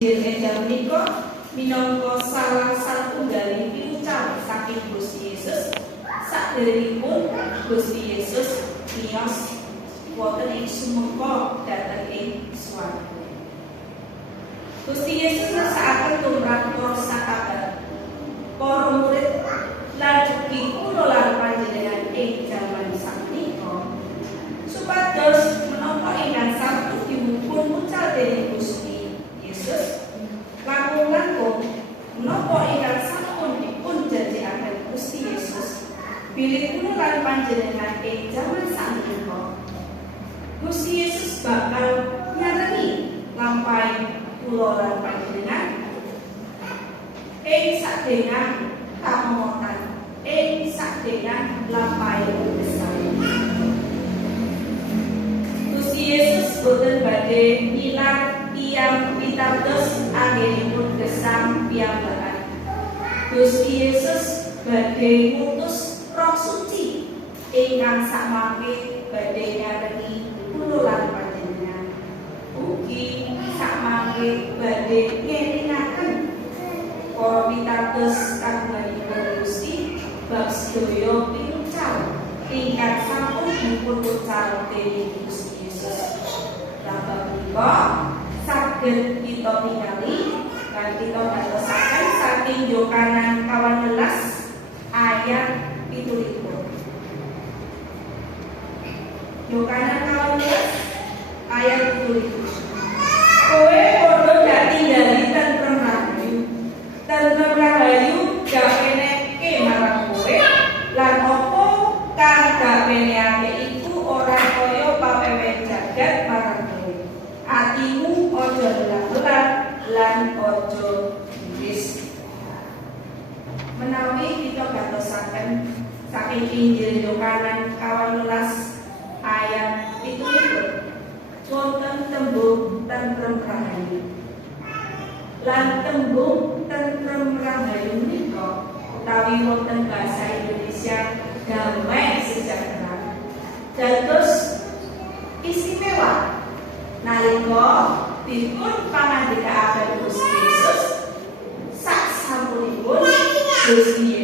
Ejam menika minangka salah satunggaling piwucal saking Gusti Yesus. Saderengipun Gusti Yesus miyos wonten ing sumangka dhateng ing swarga. Gusti Yesus ngersakaken tumrap para sakabat, para murid lan ugi kula lan panjenengan ing jaman sapunika supados menapa ingkang sampun dipun wucal dening Gusti Yesus langkung-langkung menapa ingkang sampun dipun janjikaken Gusti Yesus bilih kula lan panjenengan ing jaman sapunika. Gusti Yesus bakal nyarengi lampahe kula lan panjenengan ing sadengan kamotan, ing sadengan lampahe besar. Gusti Yesus boten badhe nilar tiyang pitados anggenipun gesang piyambakan. Gusti Yesus badhe ngutus Roh Suci ingkang samangke badhe nyarengi kula lan panjenengan. Ugi samangke badhe ngelingaken para pitados kagunganipun Gusti bab sedaya piwucal ingkang sampun dipun wucal dening Gusti Yesus. Bab menika saged kita ningali lan kita bacosaken saking Yohanes 18 ayat 17. Yohanes 18 ayat 17. Kowe padha dak tinggali tentrem rahayu gak peneke marang kowe lan apa kang gak peneke iku ora kaya pawewen jagat marang kowe. Atimu aja belah-belah lan aja iris. Menawi kita gatosaken saking Injil Yohanes 18 ayat 17 wonten tembung tentrem rahayu. Lan tembung tentrem rahayu menika utawi wonten basa Indonesia damai sejahtera dados istimewa nalika dipun pangandikaaken Gusti Yesus sak sampunipun Gusti